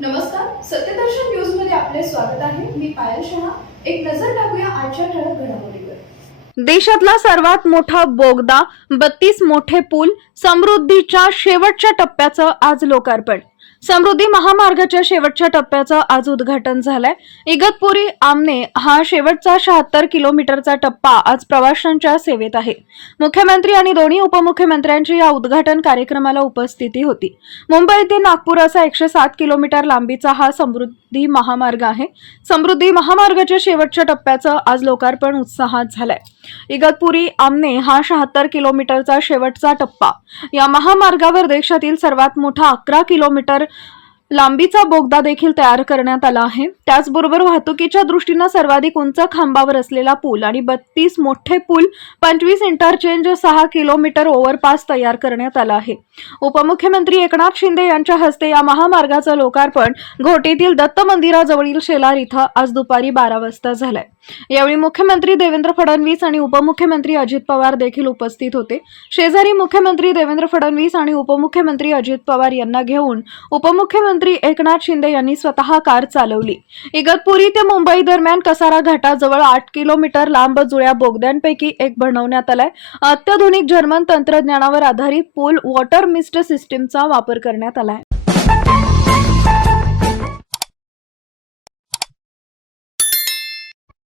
नमस्कार सत्यदर्शन न्यूजमध्ये आपले स्वागत आहे. मी पायल शहा. एक नजर टाकूया आजच्या ठळक घडामोडीवर. देशातला सर्वात मोठा बोगदा बत्तीस मोठे पूल समृद्धीच्या शेवटच्या टप्प्याचं आज लोकार्पण. समृद्धी महामार्गाच्या शेवटच्या टप्प्याचं आज उद्घाटन झालंय. इगतपुरी आमने हा शेवटचा शहात्तर किलोमीटरचा टप्पा आज प्रवाशांच्या सेवेत आहे. मुख्यमंत्री आणि दोन्ही उपमुख्यमंत्र्यांची या उद्घाटन कार्यक्रमाला उपस्थिती होती. मुंबई ते नागपूर असा एकशे सात किलोमीटर लांबीचा हा समृद्धी महामार्ग आहे. समृद्धी महामार्गाच्या शेवटच्या टप्प्याचं आज लोकार्पण उत्साहात झालंय. इगतपुरी आमने हा शहात्तर किलोमीटरचा शेवटचा टप्पा. या महामार्गावर देशातील सर्वात मोठा अकरा किलोमीटर लांबीचा बोगदा देखील तयार करण्यात आला आहे. त्याचबरोबर वाहतुकीच्या दृष्टीनं सर्वाधिक उंच खांबावर असलेला पूल आणि बत्तीस मोठे पूल पंचवीस इंटरचेंज सहा किलोमीटर ओव्हरपास तयार करण्यात आला आहे. उपमुख्यमंत्री एकनाथ शिंदे यांच्या हस्ते या महामार्गाचं लोकार्पण घोटीतील दत्त मंदिराजवळील शेलार इथं आज दुपारी बारा वाजता झालंय. यावेळी मुख्यमंत्री देवेंद्र फडणवीस आणि उपमुख्यमंत्री अजित पवार देखील उपस्थित होते. शेजारी मुख्यमंत्री देवेंद्र फडणवीस आणि उपमुख्यमंत्री अजित पवार यांना घेऊन उपमुख्यमंत्री एकनाथ शिंदे यांनी स्वतः कार चालवली. इगतपुरी ते मुंबई दरम्यान कसारा घाटाजवळ आठ किलोमीटर लांब जुळ्या बोगद्यांपैकी एक बनवण्यात आलाय. अत्याधुनिक जर्मन तंत्रज्ञानावर आधारित पूल वॉटर मिस्ट सिस्टीमचा वापर करण्यात आलाय.